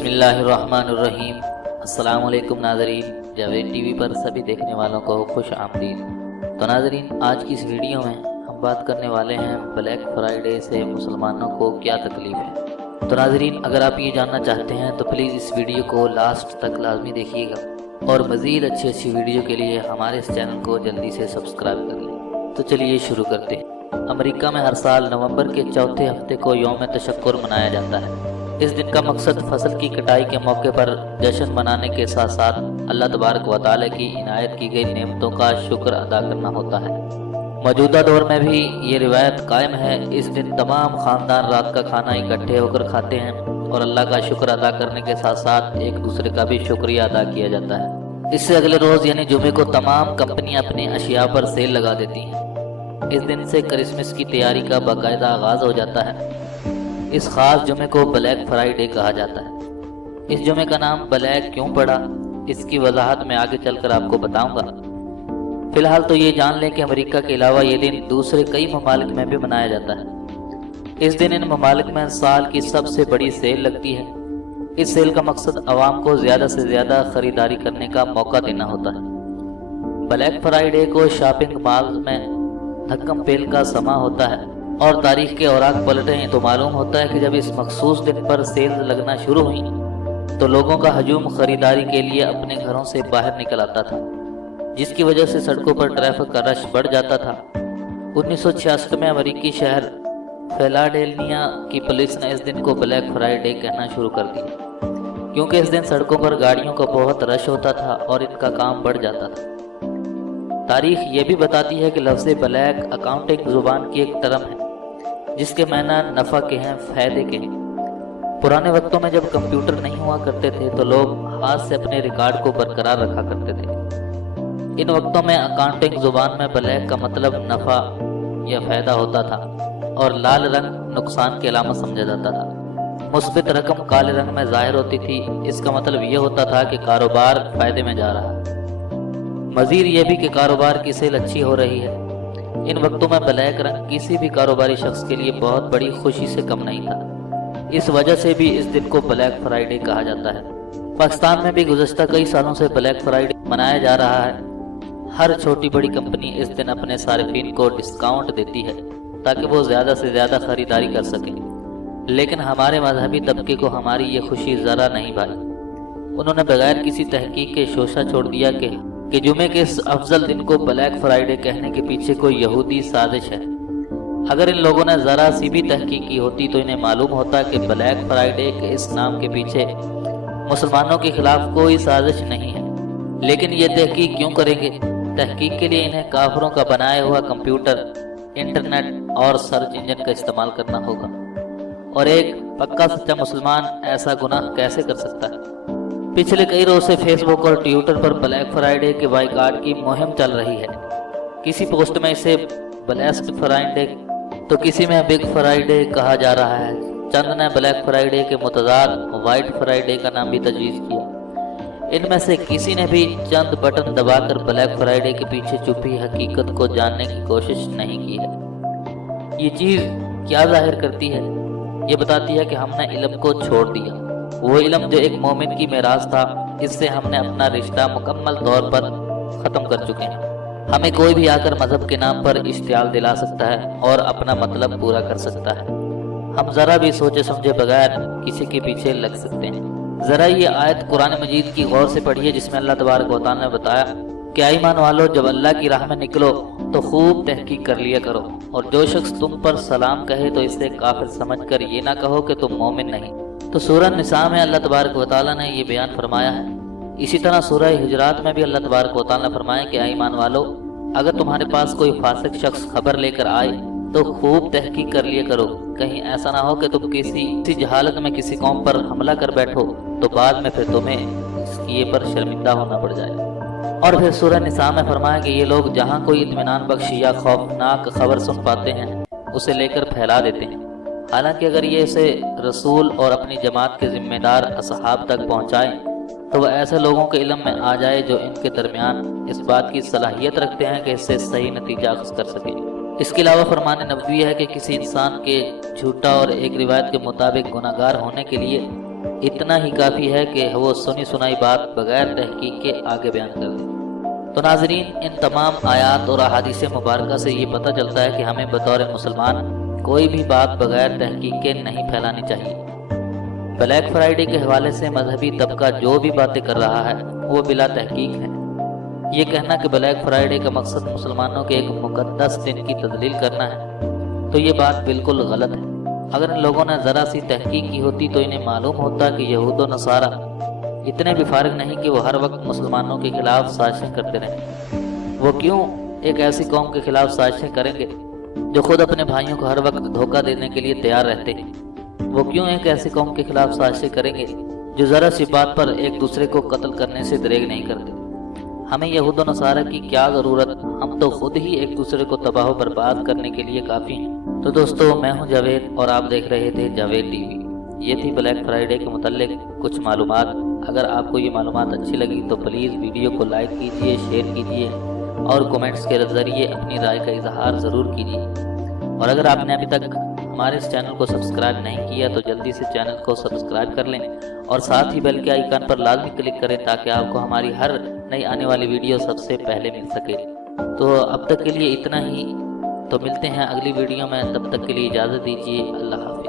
بسم اللہ الرحمن الرحیم۔ السلام علیکم ناظرین، جاوید ٹی وی پر سبھی دیکھنے والوں کو خوش آمدید۔ تو ناظرین، آج کی اس ویڈیو میں ہم بات کرنے والے ہیں بلیک فرائیڈے سے مسلمانوں کو کیا تکلیف ہے۔ تو ناظرین، اگر آپ یہ جاننا چاہتے ہیں تو پلیز اس ویڈیو کو لاسٹ تک لازمی دیکھیے گا، اور مزید اچھی ویڈیو کے لیے ہمارے اس چینل کو جلدی سے سبسکرائب کر لیں۔ تو چلیے شروع کرتے ہیں۔ امریکہ میں ہر سال نومبر کے چوتھے ہفتے کو یوم تشکر منایا جاتا ہے۔ اس دن کا مقصد فصل کی کٹائی کے موقع پر جشن منانے کے ساتھ ساتھ اللہ تبارک و تعالی کی عنایت کی گئی نعمتوں کا شکر ادا کرنا ہوتا ہے۔ موجودہ دور میں بھی یہ روایت قائم ہے۔ اس دن تمام خاندان رات کا کھانا اکٹھے ہو کر کھاتے ہیں اور اللہ کا شکر ادا کرنے کے ساتھ ساتھ ایک دوسرے کا بھی شکریہ ادا کیا جاتا ہے۔ اس سے اگلے روز یعنی جمعے کو تمام کمپنیاں اپنی اشیاء پر سیل لگا دیتی ہیں۔ اس دن سے کرسمس کی تیاری کا باقاعدہ آغاز ہو جاتا ہے۔ اس خاص جمعے کو بلیک فرائیڈے کہا جاتا ہے۔ اس جمعے کا نام بلیک کیوں پڑا، اس کی وضاحت میں آگے چل کر آپ کو بتاؤں گا۔ فی الحال تو یہ جان لیں کہ امریکہ کے علاوہ یہ دن دوسرے کئی ممالک میں بھی منایا جاتا ہے۔ اس دن ان ممالک میں سال کی سب سے بڑی سیل لگتی ہے۔ اس سیل کا مقصد عوام کو زیادہ سے زیادہ خریداری کرنے کا موقع دینا ہوتا ہے۔ بلیک فرائیڈے کو شاپنگ مال میں دھکم پیل کا سما ہوتا ہے، اور تاریخ کے اوراق پلٹیں تو معلوم ہوتا ہے کہ جب اس مخصوص دن پر سیل لگنا شروع ہوئی تو لوگوں کا ہجوم خریداری کے لیے اپنے گھروں سے باہر نکل آتا تھا، جس کی وجہ سے سڑکوں پر ٹریفک کا رش بڑھ جاتا تھا۔ 1966 میں امریکی شہر فیلاڈیلفیا کی پولیس نے اس دن کو بلیک فرائیڈے کہنا شروع کر دیا، کیونکہ اس دن سڑکوں پر گاڑیوں کا بہت رش ہوتا تھا اور ان کا کام بڑھ جاتا تھا۔ تاریخ یہ بھی بتاتی ہے کہ لفظ بلیک اکاؤنٹنگ زبان کی ایک ٹرم ہے جس کے معنی نفع کے ہیں، فائدے کے ہیں۔ پرانے وقتوں میں جب کمپیوٹر نہیں ہوا کرتے تھے تو لوگ ہاتھ سے اپنے ریکارڈ کو برقرار رکھا کرتے تھے۔ ان وقتوں میں اکاؤنٹنگ زبان میں بلیک کا مطلب نفع یا فائدہ ہوتا تھا، اور لال رنگ نقصان کی علامت سمجھا جاتا تھا۔ مثبت رقم کالے رنگ میں ظاہر ہوتی تھی، اس کا مطلب یہ ہوتا تھا کہ کاروبار فائدے میں جا رہا ہے۔ مزید یہ بھی کہ کاروبار کی سیل اچھی ہو رہی ہے۔ ان وقتوں میں بلیک رنگ کسی بھی کاروباری شخص کے لیے بہت بڑی خوشی سے کم نہیں تھا۔ اس وجہ سے بھی اس دن کو بلیک فرائیڈے کہا جاتا ہے۔ پاکستان میں بھی گزشتہ کئی سالوں سے بلیک فرائیڈے منایا جا رہا ہے۔ ہر چھوٹی بڑی کمپنی اس دن اپنے صارفین کو ڈسکاؤنٹ دیتی ہے تاکہ وہ زیادہ سے زیادہ خریداری کر سکیں، لیکن ہمارے مذہبی طبقے کو ہماری یہ خوشی ذرا نہیں بھائی۔ انہوں نے بغیر کسی تحقیق کے شوشہ چھوڑ دیا کہ جمعے کے اس افضل دن کو بلیک فرائیڈے کہنے کے پیچھے کوئی یہودی سازش ہے۔ اگر ان لوگوں نے ذرا سی بھی تحقیق کی ہوتی تو انہیں معلوم ہوتا کہ بلیک فرائیڈے کے اس نام کے پیچھے مسلمانوں کے خلاف کوئی سازش نہیں ہے۔ لیکن یہ تحقیق کیوں کریں گے؟ تحقیق کے لیے انہیں کافروں کا بنایا ہوا کمپیوٹر، انٹرنیٹ اور سرچ انجن کا استعمال کرنا ہوگا، اور ایک پکا سچا مسلمان ایسا گناہ کیسے کر سکتا ہے؟ پچھلے کئی روز سے فیس بک اور ٹویٹر پر بلیک فرائیڈے کے بائیکاٹ کی مہم چل رہی ہے۔ کسی پوسٹ میں اسے بلیسڈ فرائیڈے تو کسی میں بگ فرائیڈے کہا جا رہا ہے۔ چند نے بلیک فرائیڈے کے متضاد وائٹ فرائیڈے کا نام بھی تجویز کیا۔ ان میں سے کسی نے بھی چند بٹن دبا کر بلیک فرائیڈے کے پیچھے چھپی حقیقت کو جاننے کی کوشش نہیں کی ہے۔ یہ چیز کیا ظاہر کرتی ہے؟ یہ بتاتی ہے کہ ہم نے علم کو چھوڑ دیا، وہ علم جو ایک مومن کی میراث تھا۔ اس سے ہم نے اپنا رشتہ مکمل طور پر ختم کر چکے ہیں۔ ہمیں کوئی بھی آ کر مذہب کے نام پر اشتعال دلا سکتا ہے اور اپنا مطلب پورا کر سکتا ہے۔ ہم ذرا بھی سوچے سمجھے بغیر کسی کے پیچھے لگ سکتے ہیں۔ ذرا یہ آیت قرآن مجید کی غور سے پڑھیے، جس میں اللہ تبارک و تعالیٰ نے بتایا کہ اے ایمان والو، جب اللہ کی راہ میں نکلو تو خوب تحقیق کر لیا کرو، اور جو شخص تم پر سلام کہے تو اسے کافر سمجھ کر یہ نہ کہو کہ تم مومن نہیں۔ تو سورہ نساء میں اللہ تبارک و تعالیٰ نے یہ بیان فرمایا ہے۔ اسی طرح سورہ حجرات میں بھی اللہ تبارک و تعالیٰ نے فرمایا کہ اے ایمان والو، اگر تمہارے پاس کوئی فاسق شخص خبر لے کر آئے تو خوب تحقیق کر لیا کرو، کہیں ایسا نہ ہو کہ تم کسی جہالت میں کسی قوم پر حملہ کر بیٹھو تو بعد میں پھر تمہیں اس کیے پر شرمندہ ہونا پڑ جائے۔ اور پھر سورہ نساء میں فرمایا کہ یہ لوگ جہاں کوئی اطمینان بخش یا خوفناک خبر سن پاتے ہیں اسے لے کر پھیلا دیتے ہیں، حالانکہ اگر یہ اسے رسول اور اپنی جماعت کے ذمہ دار اصحاب تک پہنچائیں تو وہ ایسے لوگوں کے علم میں آ جائے جو ان کے درمیان اس بات کی صلاحیت رکھتے ہیں کہ اس سے صحیح نتیجہ اخذ کر سکیں۔ اس کے علاوہ فرمان نبوی ہے کہ کسی انسان کے جھوٹا اور ایک روایت کے مطابق گناہگار ہونے کے لیے اتنا ہی کافی ہے کہ وہ سنی سنائی بات بغیر تحقیق کے آگے بیان کر دے۔ تو ناظرین، ان تمام آیات اور احادیث مبارکہ سے یہ پتہ چلتا ہے کہ ہمیں بطور مسلمان کوئی بھی بات بغیر تحقیق کے نہیں پھیلانی چاہیے۔ بلیک فرائیڈے کے حوالے سے مذہبی طبقہ جو بھی باتیں کر رہا ہے وہ بلا تحقیق ہے۔ یہ کہنا کہ بلیک فرائیڈے کا مقصد مسلمانوں کے ایک مقدس دن کی تذلیل کرنا ہے تو یہ بات بالکل غلط ہے۔ اگر ان لوگوں نے ذرا سی تحقیق کی ہوتی تو انہیں معلوم ہوتا کہ یہود و نصارہ اتنے بھی فارغ نہیں کہ وہ ہر وقت مسلمانوں کے خلاف سازشیں کرتے رہیں۔ وہ کیوں ایک ایسی قوم کے خلاف سازشیں کریں گے جو خود اپنے بھائیوں کو ہر وقت دھوکہ دینے کے لیے تیار رہتے ہیں؟ وہ کیوں ایک ایسی قوم کے خلاف سازشیں کریں گے جو ذرا سی بات پر ایک دوسرے کو قتل کرنے سے دریغ نہیں کرتے؟ ہمیں یہود و نصارہ کی کیا ضرورت؟ ہم تو خود ہی ایک دوسرے کو تباہ و برباد کرنے کے لیے کافی ہیں۔ تو دوستو، میں ہوں جاوید اور آپ دیکھ رہے تھے جاوید ٹی وی۔ یہ تھی بلیک فرائیڈے کے متعلق کچھ معلومات۔ اگر آپ کو یہ معلومات اچھی لگی تو پلیز ویڈیو کو لائک کیجئے، شیئر کیجئے اور کومنٹس کے ذریعے اپنی رائے کا اظہار ضرور کیجئے۔ اور اگر آپ نے ابھی تک ہمارے اس چینل کو سبسکرائب نہیں کیا تو جلدی سے چینل کو سبسکرائب کر لیں اور ساتھ ہی بیل کے آئیکن پر لازمی کلک کریں تاکہ آپ کو ہماری ہر نئی آنے والی ویڈیو سب سے پہلے مل سکے۔ تو اب تک کے لیے اتنا ہی، تو ملتے ہیں اگلی ویڈیو میں، تب تک کے لیے اجازت دیجیے، اللہ حافظ۔